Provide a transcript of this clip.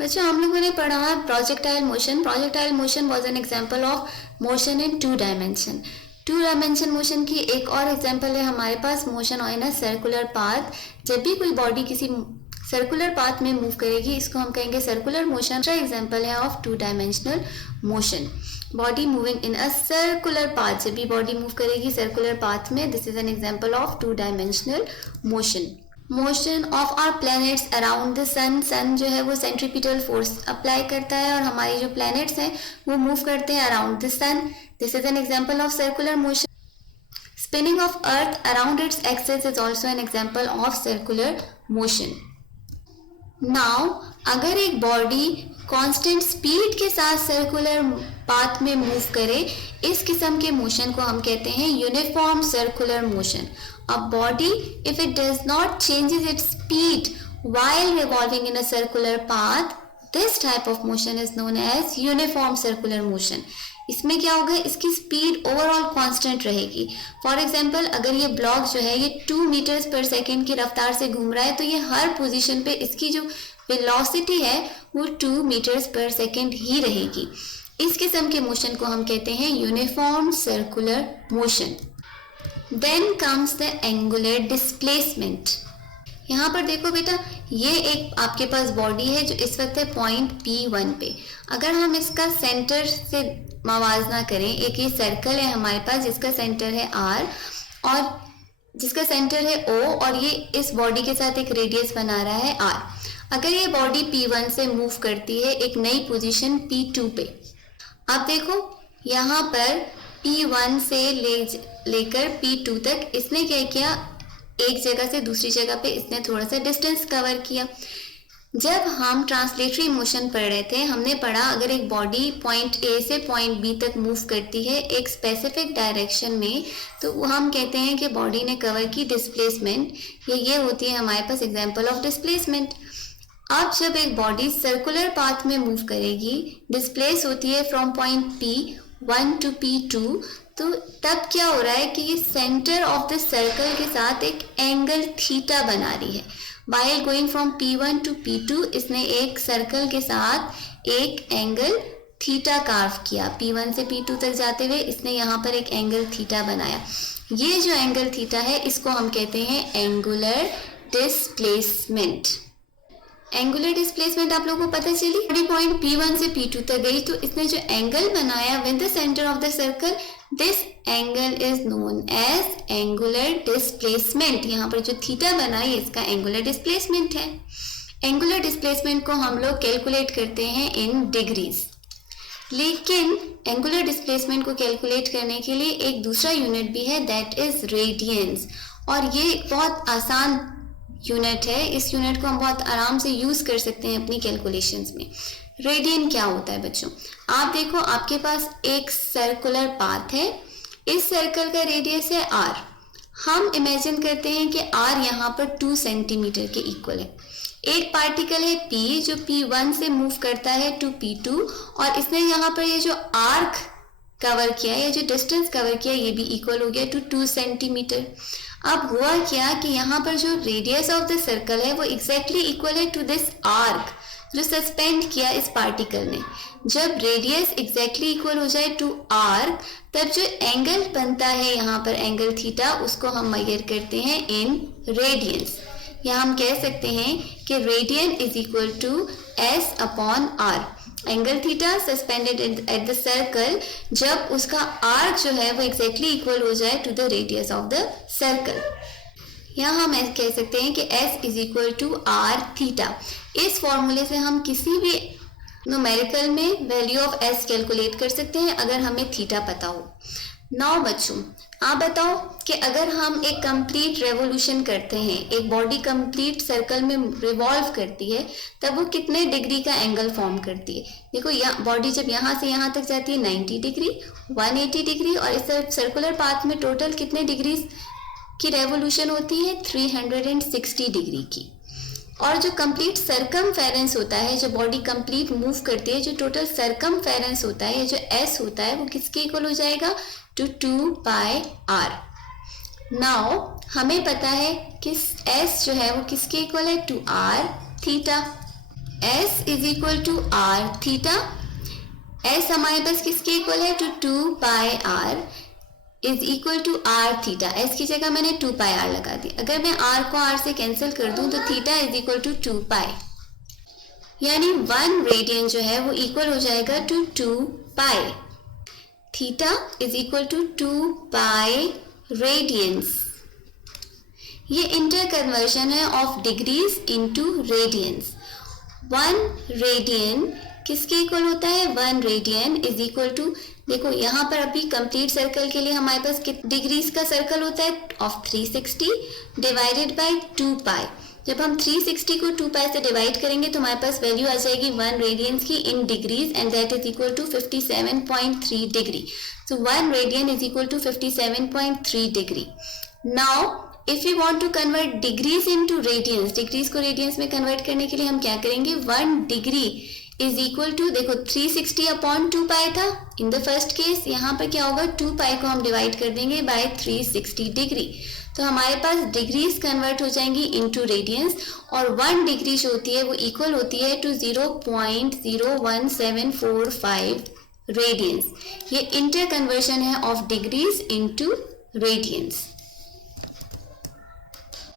बच्चों हम लोगों ने पढ़ा projectile motion. Projectile motion was an example of motion in two dimension. Two dimension motion की एक और एग्जांपल है हमारे पास motion in a circular path. जब भी कोई बॉडी किसी सर्कुलर पाथ में मूव करेगी इसको हम कहेंगे सर्कुलर मोशन. दूसरा एग्जांपल है of two dimensional motion, body moving in a circular path. जब भी बॉडी मूव करेगी सर्कुलर पाथ में, this is an example of two dimensional motion. Motion of our planets around the sun. Sun जो है वो centripetal force apply करता है और हमारे जो प्लैनेट्स हैं वो मूव करते हैं around the sun. This is an example of circular motion. Spinning of earth around its axis is also an example of circular motion. Now अगर एक बॉडी कांस्टेंट स्पीड के साथ सर्कुलर पाथ में move करे, इस किस्म के मोशन को हम कहते हैं uniform circular motion. A body, if it does not changes its speed while revolving in a circular path, this type of motion is known as uniform circular motion. इसमें क्या होगा, इसकी स्पीड ओवरऑल कांस्टेंट रहेगी. For example अगर ये block जो है ये 2 मीटर्स पर सेकेंड की रफ्तार से घूम रहा है तो ये हर पोजीशन पे इसकी जो वेलोसिटी है वो 2 मीटर्स पर सेकेंड ही रहेगी. इस किस्म के मोशन को हम कहते हैं uniform circular motion. Then comes the angular displacement. यहाँ पर देखो बेटा, ये एक आपके पास बॉडी है जो इस वक्त है पॉइंट P1 पे. अगर हम इसका सेंटर से मवाजना करें, एक ये सर्कल है हमारे पास जिसका सेंटर है R और जिसका सेंटर है O और ये इस बॉडी के साथ एक रेडियस बना रहा है R. अगर ये बॉडी P1 से मूव करती है एक नई पोजीशन P2 पे, अब देखो यहाँ पर P1 से लेकर P2 तक इसने क्या किया, एक जगह से दूसरी जगह पे इसने थोड़ा सा डिस्टेंस कवर किया. जब हम ट्रांसलेटरी मोशन पढ़ रहे थे हमने पढ़ा अगर एक बॉडी पॉइंट A से पॉइंट B तक मूव करती है एक स्पेसिफिक डायरेक्शन में तो हम कहते हैं कि बॉडी ने कवर की डिस्प्लेसमेंट. ये होती है हमारे पास एग्जांपल ऑफ डिस्प्लेसमेंट. अब जब एक बॉडी सर्कुलर पाथ में मूव करेगी, डिस्प्लेस होती है from point P1 to P2, तो तब क्या हो रहा है कि ये सेंटर ऑफ द सर्कल के साथ एक एंगल थीटा बना रही है. While going from P1 to P2 इसने एक सर्कल के साथ एक एंगल थीटा कार्व किया. P1 से P2 तक जाते हुए इसने यहाँ पर एक एंगल थीटा बनाया. ये जो एंगल थीटा है इसको हम कहते हैं एंगुलर डिस्प्लेसमेंट. एंगुलर डिस्प्लेसमेंट आप लोगों को पता चली. बॉडी पॉइंट P1 से P2 तक गई तो इसने जो एंगल बनाया with the centre of the circle, this angle is known as angular displacement. यहाँ पर जो थीटा बना है इसका एंगुलर डिस्प्लेसमेंट है. एंगुलर डिस्प्लेसमेंट को हम लोग कैलकुलेट करते हैं इन डिग्रीज, लेकिन एंगुलर डिस्प्लेसमेंट को कैलकुलेट करने के लिए एक दूसरा यूनिट भी है, दैट इज रेडियंस. और ये एक बहुत आसान यूनिट है. इस यूनिट को हम बहुत आराम से यूज कर सकते हैं अपनी कैलकुलेशंस में. रेडियन क्या होता है बच्चों, आप देखो आपके पास एक सर्कुलर पाथ है, इस सर्कल का रेडियस है R. हम इमेजिन करते हैं कि R यहाँ पर 2 सेंटीमीटर के इक्वल है. एक पार्टिकल है P जो P1 से मूव करता है टू P2 और इसने यहाँ पर ये जो आर्क कवर किया है, ये जो डिस्टेंस कवर किया ये भी इक्वल हो गया टू 2 सेंटीमीटर. अब हुआ क्या कि यहाँ पर जो रेडियस ऑफ द सर्कल है वो एग्जैक्टली इक्वल है टू दिस आर्क जो सस्पेंड किया इस पार्टिकल ने. जब रेडियस एग्जैक्टली इक्वल हो जाए टू आर्क तब जो एंगल बनता है यहाँ पर एंगल थीटा उसको हम मेजर करते हैं इन रेडियंस. यहाँ हम कह सकते हैं कि radian is equal to S upon R. Angle theta suspended at the circle जब उसका आर्क जो है वो एग्जैक्टली इक्वल हो जाए to the radius of the circle. यहाँ हम कह सकते हैं कि S is equal to R theta. इस फॉर्मूले से हम किसी भी न्यूमेरिकल में वैल्यू ऑफ S कैलकुलेट कर सकते हैं अगर हमें थीटा पता हो. नाउ बच्चों आप बताओ कि अगर हम एक कंप्लीट रेवोल्यूशन करते हैं, एक बॉडी कंप्लीट सर्कल में रिवॉल्व करती है तब वो कितने डिग्री का एंगल फॉर्म करती है. देखो बॉडी जब यहाँ से यहाँ तक जाती है 90 डिग्री, 180 डिग्री और इस सर्कुलर पाथ में टोटल कितने डिग्री की रेवोल्यूशन होती है 360 डिग्री की. और जो कंप्लीट सरकमफेरेंस होता है, जो बॉडी कंप्लीट मूव करती है, जो टोटल सरकमफेरेंस होता है, जो S होता है वो किसके इक्वल हो जाएगा टू 2 पाई R. नाउ हमें पता है कि S जो है वो किसके इक्वल है to R theta. S is equal to R theta. S हमारे पास किसके इक्वल है, to 2 pi R is equal to R theta. S की जगह मैंने 2 पाई आर लगा दी। अगर मैं आर को आर से कैंसिल कर दूं तो theta is equal to 2 pi, यानी 1 रेडियन जो है वो इक्वल हो जाएगा to 2 pi. Theta is equal to 2 pi radians. ये इंटर कन्वर्शन है of degrees into radians. 1 radian किसके इक्वल होता है, 1 रेडियन इज इक्वल टू, देखो यहाँ पर अभी कंप्लीट सर्कल के लिए हमारे पास डिग्रीज का सर्कल होता है ऑफ 360 डिवाइडेड बाय 2 पाई। जब हम 360 को 2 पाई से डिवाइड करेंगे तो हमारे पास वैल्यू आ जाएगी 1 रेडियंस की in degrees and that is equal to 57.3 degree. So 1 radian is equal to 57.3 degree. Now if you want to convert degrees into radians, degrees को रेडियंस में कन्वर्ट करने के लिए हम क्या करेंगे, 1 डिग्री इज इक्वल टू, देखो 360 अपॉन 2 पाई था इन द फर्स्ट केस, यहाँ पर क्या होगा 2 पाई को हम डिवाइड कर देंगे बाय 360 डिग्री, तो हमारे पास डिग्रीज कन्वर्ट हो जाएंगी इनटू रेडियंस और 1 डिग्री जो होती है वो इक्वल होती है टू 0.01745 रेडियंस। ये इंटर कन्वर्शन है ऑफ डिग्रीज इनटू रेडियंस।